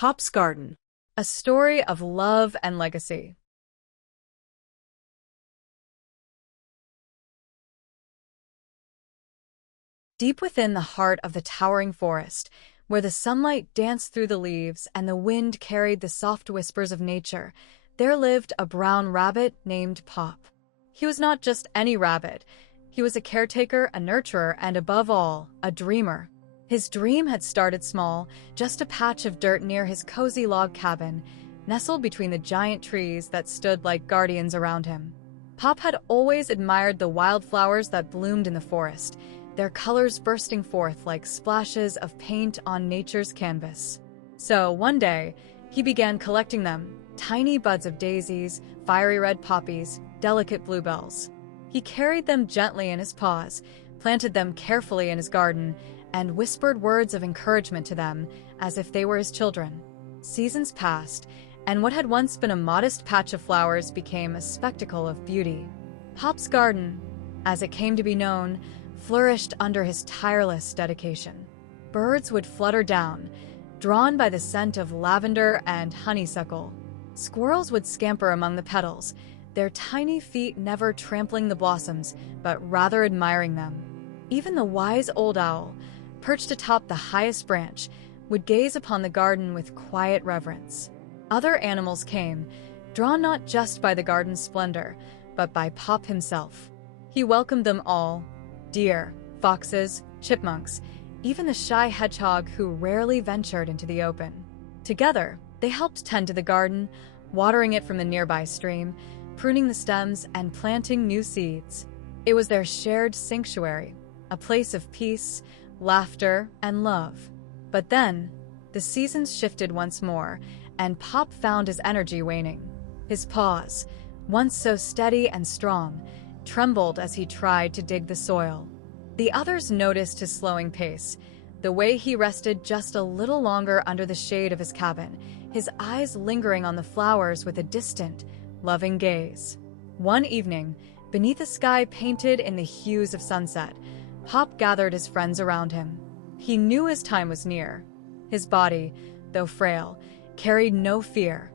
Pop's Garden, a story of love and legacy. Deep within the heart of the towering forest, where the sunlight danced through the leaves and the wind carried the soft whispers of nature, there lived a brown rabbit named Pop. He was not just any rabbit. He was a caretaker, a nurturer, and above all, a dreamer. His dream had started small, just a patch of dirt near his cozy log cabin, nestled between the giant trees that stood like guardians around him. Pop had always admired the wildflowers that bloomed in the forest, their colors bursting forth like splashes of paint on nature's canvas. So, one day, he began collecting them, tiny buds of daisies, fiery red poppies, delicate bluebells. He carried them gently in his paws, planted them carefully in his garden, and whispered words of encouragement to them as if they were his children. Seasons passed, and what had once been a modest patch of flowers became a spectacle of beauty. Pop's garden, as it came to be known, flourished under his tireless dedication. Birds would flutter down, drawn by the scent of lavender and honeysuckle. Squirrels would scamper among the petals, their tiny feet never trampling the blossoms, but rather admiring them. Even the wise old owl, perched atop the highest branch, would gaze upon the garden with quiet reverence. Other animals came, drawn not just by the garden's splendor, but by Pop himself. He welcomed them all: deer, foxes, chipmunks, even the shy hedgehog who rarely ventured into the open. Together, they helped tend to the garden, watering it from the nearby stream, pruning the stems, and planting new seeds. It was their shared sanctuary, a place of peace, laughter, and love. But then, the seasons shifted once more, and Pop found his energy waning. His paws, once so steady and strong, trembled as he tried to dig the soil. The others noticed his slowing pace, the way he rested just a little longer under the shade of his cabin, his eyes lingering on the flowers with a distant, loving gaze. One evening, beneath a sky painted in the hues of sunset, Pop gathered his friends around him. He knew his time was near. His body, though frail, carried no fear,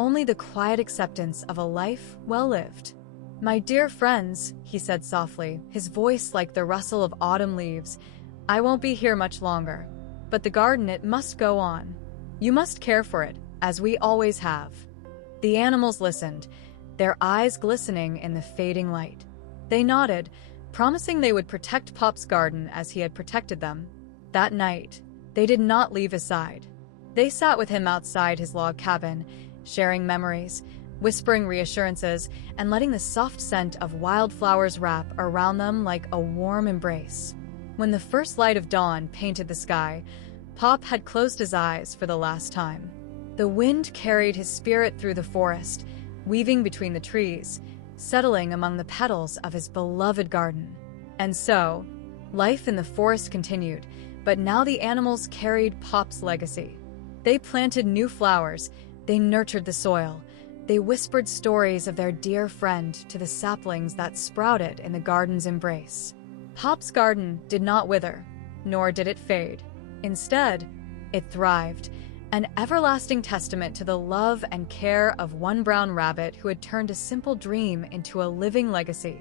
only the quiet acceptance of a life well lived. "My dear friends," he said softly, his voice like the rustle of autumn leaves, "I won't be here much longer. But the garden, it must go on. You must care for it, as we always have." The animals listened, their eyes glistening in the fading light. They nodded, promising they would protect Pop's garden as he had protected them. That night, they did not leave his side. They sat with him outside his log cabin, sharing memories, whispering reassurances, and letting the soft scent of wildflowers wrap around them like a warm embrace. When the first light of dawn painted the sky, Pop had closed his eyes for the last time. The wind carried his spirit through the forest, weaving between the trees, settling among the petals of his beloved garden. And so, life in the forest continued, but now the animals carried Pop's legacy. They planted new flowers, they nurtured the soil, they whispered stories of their dear friend to the saplings that sprouted in the garden's embrace. Pop's garden did not wither, nor did it fade. Instead, it thrived, an everlasting testament to the love and care of one brown rabbit who had turned a simple dream into a living legacy.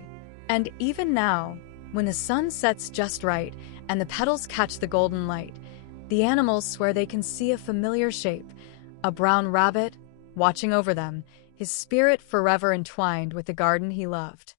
And even now, when the sun sets just right and the petals catch the golden light, the animals swear they can see a familiar shape, a brown rabbit, watching over them, his spirit forever entwined with the garden he loved.